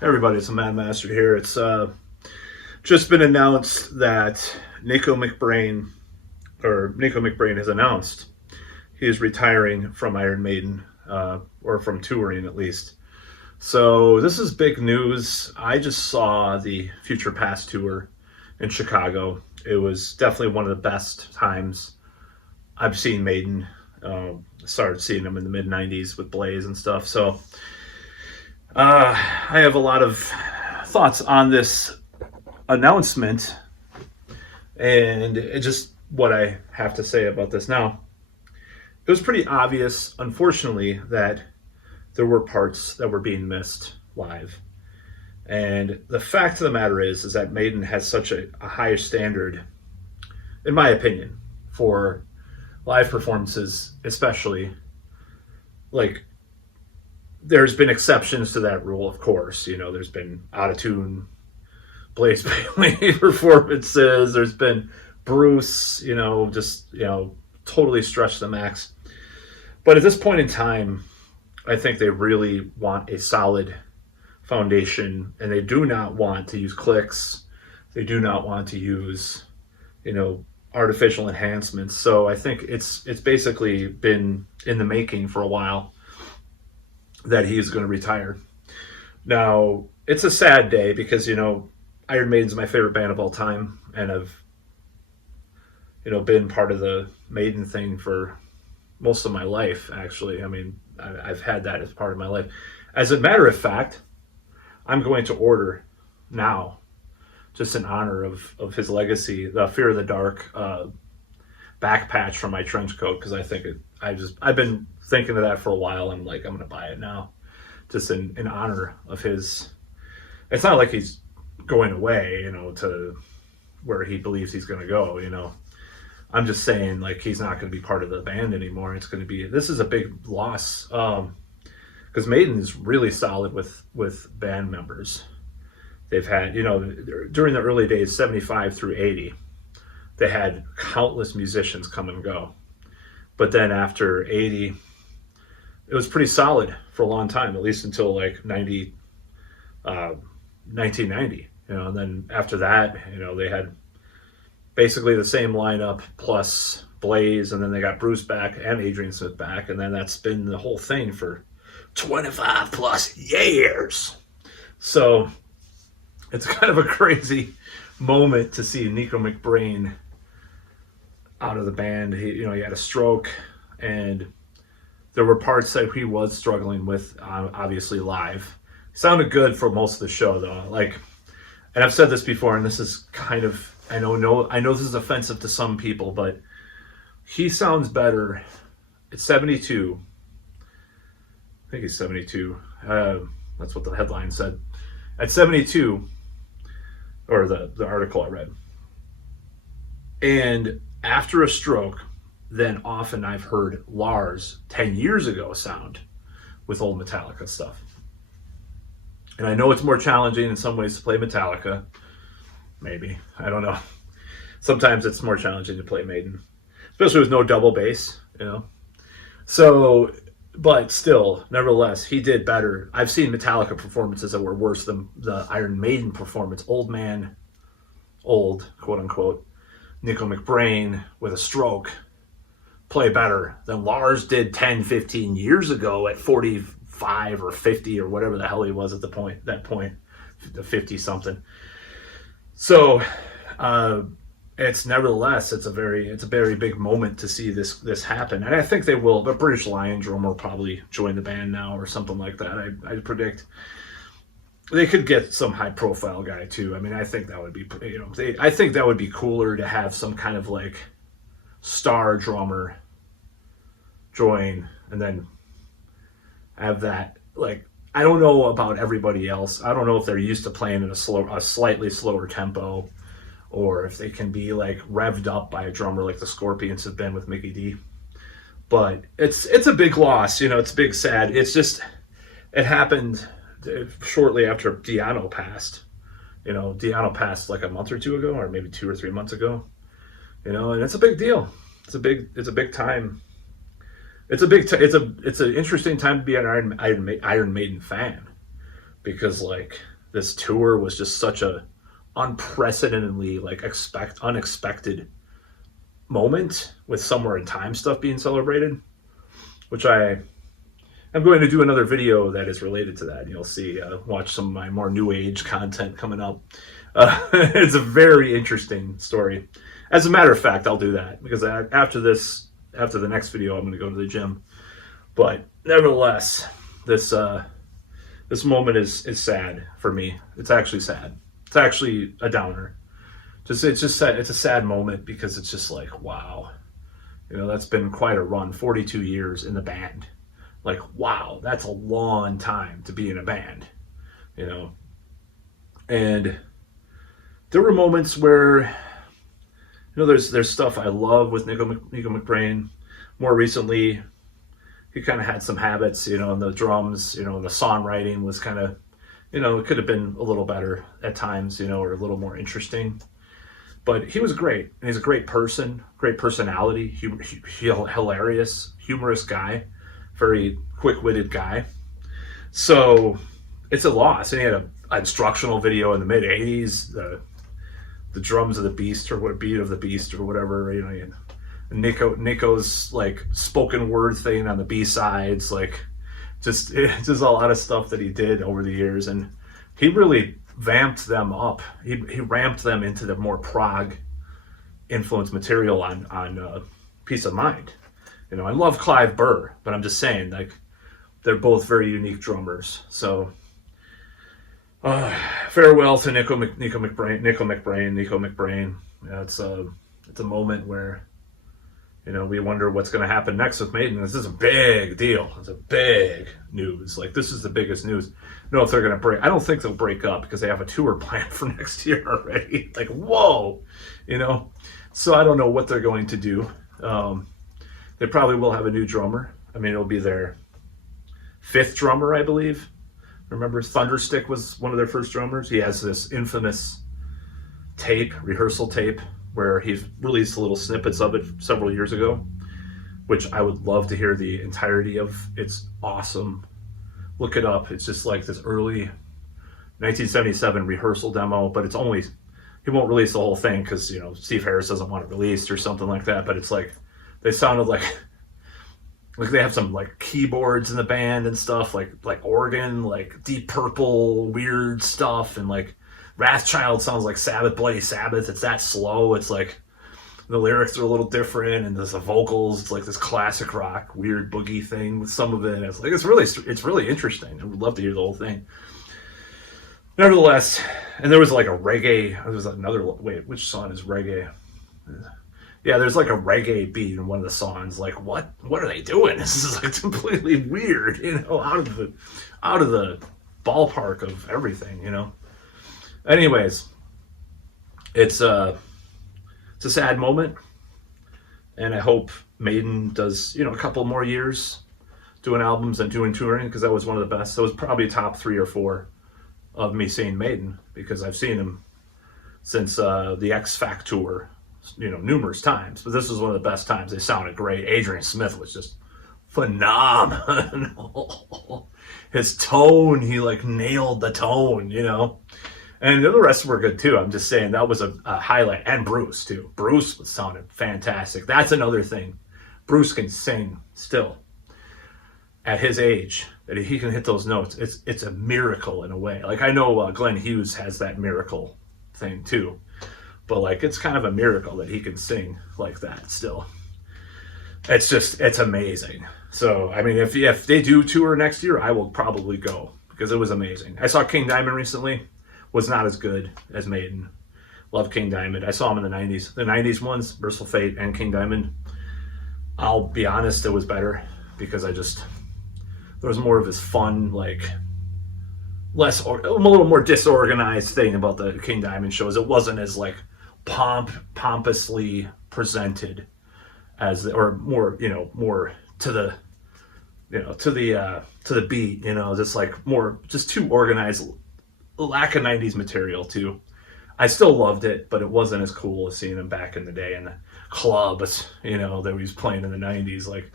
Hey everybody, it's a Mad Master here. It's just been announced that Nicko McBrain has announced he is retiring from Iron Maiden, or from touring at least. So this is big news. I just saw the Future Past tour in Chicago. It was definitely one of the best times I've seen Maiden. Started seeing them in the mid '90s with Blaze and stuff. So I have a lot of thoughts on this announcement and just what I have to say about this now. It was pretty obvious, unfortunately, that there were parts that were being missed live. And the fact of the matter is that Maiden has such a higher standard, in my opinion, for live performances, especially. Like, there's been exceptions to that rule, of course. There's been out of tune Blaze Bailey performances. There's been Bruce, totally stretched the max. But at this point in time, I think they really want a solid foundation, and they do not want to use clicks. They do not want to use, artificial enhancements. So I think it's basically been in the making for a while that he's going to retire. Now, it's a sad day because, Iron Maiden's my favorite band of all time, and I've, been part of the Maiden thing for most of my life, actually. I mean, I've had that as part of my life. As a matter of fact, I'm going to order now, just in honor of his legacy, the Fear of the Dark back patch from my trench coat, because I've been thinking of that for a while. I'm like, I'm going to buy it now, just in honor of his. It's not like he's going away, to where he believes he's going to go. I'm just saying, like, he's not going to be part of the band anymore. This is a big loss, because Maiden is really solid with band members. They've had, during the early days, 75 through 80, they had countless musicians come and go. But then after 80, it was pretty solid for a long time, at least until like 1990. And then after that, they had basically the same lineup plus Blaze, and then they got Bruce back and Adrian Smith back, and then that's been the whole thing for 25 plus years. So it's kind of a crazy moment to see Nicko McBrain out of the band. He had a stroke, and there were parts that he was struggling with, obviously live. He sounded good for most of the show, though. And I've said this before, and this is kind of, I know this is offensive to some people, but he sounds better at 72. I think he's 72. That's what the headline said. At 72, or the article I read. And after a stroke, than often I've heard Lars 10 years ago sound with old Metallica stuff. And I know it's more challenging in some ways to play Metallica. Maybe. I don't know. Sometimes it's more challenging to play Maiden, especially with no double bass, So, but still, nevertheless, he did better. I've seen Metallica performances that were worse than the Iron Maiden performance. Old, quote unquote, Nicko McBrain with a stroke play better than Lars did 10, 15 years ago at 45 or 50 or whatever the hell he was at that point, the 50 something. So, it's a very big moment to see this happen, and I think they will. The British Lion drummer will probably join the band now or something like that. I predict they could get some high profile guy too. I mean, I think that would be I think that would be cooler to have some kind of like star drummer join, and then have that, like, I don't know about everybody else. I don't know if they're used to playing in a slightly slower tempo, or if they can be like revved up by a drummer like the Scorpions have been with Mickey D. But it's a big loss, it's big sad. It's just, it happened shortly after Diano passed. Diano passed like a month or two ago, or maybe 2 or 3 months ago. And it's a big deal. It's a big time. It's an interesting time to be an Iron Maiden fan, because like this tour was just such a unprecedentedly like unexpected moment with somewhere in time stuff being celebrated, which I'm going to do another video that is related to that. You'll see, watch some of my more new age content coming up. It's a very interesting story. As a matter of fact, I'll do that because after the next video, I'm going to go to the gym. But nevertheless, this moment is sad for me. It's actually sad. It's actually a downer. It's just sad. It's a sad moment because it's just like, wow, that's been quite a run. 42 years in the band. Like, wow, that's a long time to be in a band, And there were moments where, there's stuff I love with Nicko McBrain. More recently, he kind of had some habits, in the drums, and the songwriting was kind of, it could have been a little better at times, or a little more interesting. But he was great, and he's a great person, great personality, hilarious, humorous guy, very quick-witted guy. So it's a loss. And he had an instructional video in the mid-'80s, the drums of the beast, or what, beat of the beast, or whatever, Nicko's like spoken word thing on the B-sides, like just a lot of stuff that he did over the years, and he really vamped them up. He ramped them into the more prog influence material on Peace of Mind. I love Clive Burr, but I'm just saying, like, they're both very unique drummers. So farewell to Nicko McBrain. Yeah, it's a moment where we wonder what's going to happen next with Maiden. This is a big deal. It's a big news. Like, this is the biggest news. If they're going to break. I don't think they'll break up because they have a tour planned for next year already. Like, whoa, So I don't know what they're going to do. They probably will have a new drummer. I mean, it'll be their 5th drummer, I believe. Remember, Thunderstick was one of their first drummers. He has this infamous rehearsal tape, where he released little snippets of it several years ago, which I would love to hear the entirety of. It's awesome. Look it up. It's just like this early 1977 rehearsal demo, but he won't release the whole thing because, Steve Harris doesn't want it released or something like that, but it's like, they sounded like they have some like keyboards in the band and stuff, like organ, like Deep Purple, weird stuff, and like Wrathchild sounds like Sabbath, Bloody Sabbath. It's that slow. It's like the lyrics are a little different, and there's the vocals. It's like this classic rock, weird boogie thing with some of it. It's really interesting. I would love to hear the whole thing. Nevertheless, and there was like a reggae. There was another. Wait, which song is reggae? Yeah, there's like a reggae beat in one of the songs. Like, what are they doing? This is like completely weird, out of the ballpark of everything, Anyways, it's a sad moment, and I hope Maiden does, a couple more years doing albums and doing touring, because that was one of the best. That was probably top 3 or 4 of me seeing Maiden, because I've seen him since the X Factor tour, numerous times. But this was one of the best times. They sounded great. Adrian Smith was just phenomenal. His tone, he like nailed the tone, And the rest were good too. I'm just saying that was a highlight. And Bruce too. Bruce sounded fantastic. That's another thing. Bruce can sing still at his age. That he can hit those notes. It's a miracle in a way. Like, I know Glenn Hughes has that miracle thing too. But like, it's kind of a miracle that he can sing like that still. It's amazing. So, I mean, if they do tour next year, I will probably go, because it was amazing. I saw King Diamond recently. Was not as good as Maiden. Love King Diamond. I saw him in the 90s. The 90s ones, Merciful Fate and King Diamond. I'll be honest, it was better, because there was more of this fun, like, a little more disorganized thing about the King Diamond shows. It wasn't as like pompously presented or more, more to the, to the beat, just like more, just too organized. Lack of 90s material too. I still loved it, but it wasn't as cool as seeing him back in the day in the clubs, that he was playing in the 90s, like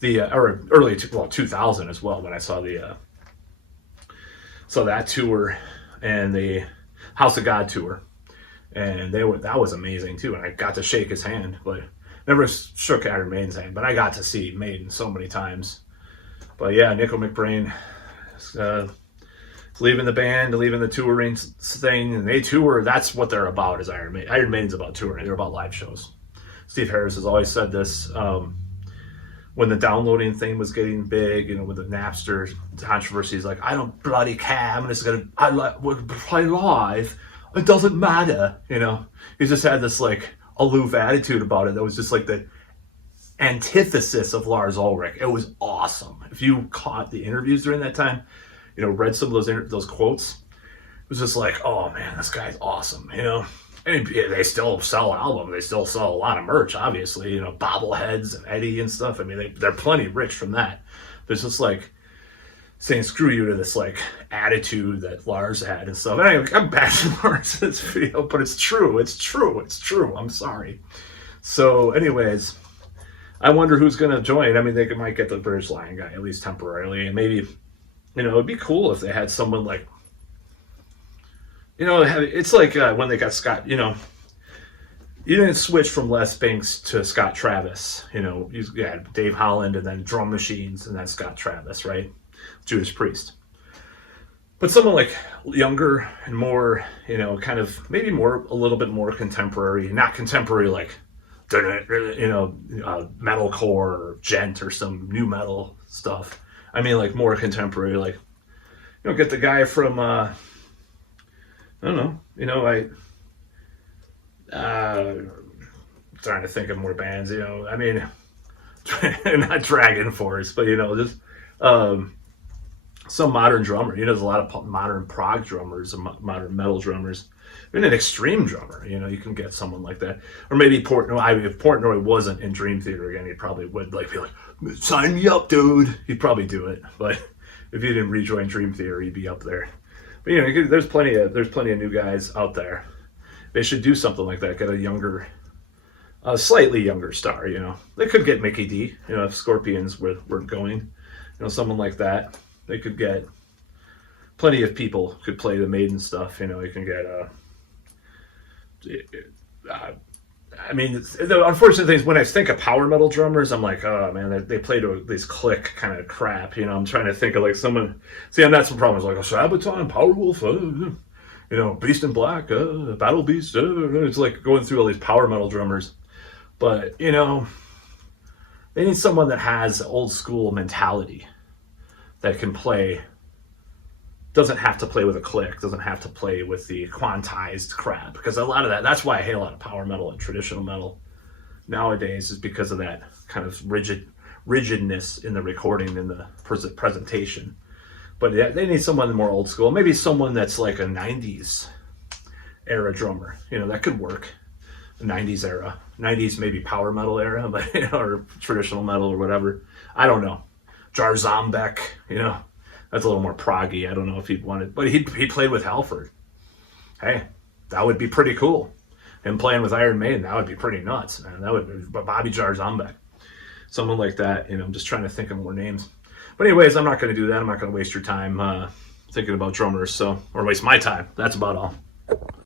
the or early 2000 as well, when I saw So that tour and the House of God tour, and that was amazing too. And I got to shake his hand, but never shook Iron Maiden's hand. But I got to see Maiden so many times. But yeah, Nicko McBrain leaving the band, leaving the touring thing, and they tour. That's what they're about. Is Iron Maiden? Iron Maiden's about touring. They're about live shows. Steve Harris has always said this. When the downloading thing was getting big, with the Napster controversy, he's like, I don't bloody care. I'm just gonna play live. It doesn't matter. He just had this like aloof attitude about it that was just like the antithesis of Lars Ulrich. It was awesome. If you caught the interviews during that time, read some of those quotes, it was just like, oh man, this guy's awesome. And they still sell albums. They still sell a lot of merch, obviously. Bobbleheads and Eddie and stuff. I mean, they're plenty rich from that. There's just like saying screw you to this like attitude that Lars had and stuff. And I'm bashing Lars in this video, but it's true. It's true. It's true. I'm sorry. So, anyways, I wonder who's going to join. I mean, they might get the British Lion guy at least temporarily, and maybe it'd be cool if they had someone like. It's like when they got Scott, you didn't switch from Les Binks to Scott Travis. You had Dave Holland and then Drum Machines and then Scott Travis, right? Judas Priest. But someone like younger and more, kind of maybe a little bit more contemporary, not contemporary like, metalcore or gent or some new metal stuff. I mean, like more contemporary, like, get the guy from, I don't know. Trying to think of more bands. I mean, not Dragon Force, but just some modern drummer. You know, there's a lot of modern prog drummers and modern metal drummers. Even an extreme drummer, you know, you can get someone like that. Or maybe Portnoy. If Portnoy wasn't in Dream Theater again, he probably would be like, sign me up, dude. He'd probably do it. But if he didn't rejoin Dream Theater, he'd be up there. But you know, there's plenty of new guys out there. They should do something like that. Get a younger, slightly younger star. You know, they could get Mickey D. You know, if Scorpions weren't going, you know, someone like that. They could get plenty of people could play the Maiden stuff. You know, you can get I mean, the unfortunate thing is when I think of power metal drummers, I'm like, oh man, they play to this click kind of crap. You know, I'm trying to think of like someone. See, I'm not some problems like Sabaton, Powerwolf, you know, Beast in Black, Battle Beast. It's like going through all these power metal drummers, but you know, they need someone that has old school mentality that can play. Doesn't have to play with a click, doesn't have to play with the quantized crap, because a lot of that's why I hate a lot of power metal and traditional metal nowadays, is because of that kind of rigidness in the recording and the presentation. But they need someone more old school, maybe someone that's like a 90s era drummer, you know, that could work. The 90s era, 90s maybe power metal era, but you know, or traditional metal or whatever. I don't know. Jar Zombek, you know. That's a little more proggy. I don't know if he'd want it, but he played with Halford. Hey, that would be pretty cool. Him playing with Iron Maiden, that would be pretty nuts, man. That would be Bobby Jar Zombek, someone like that. You know, I'm just trying to think of more names. But anyways, I'm not going to do that. I'm not going to waste your time thinking about drummers, or waste my time. That's about all.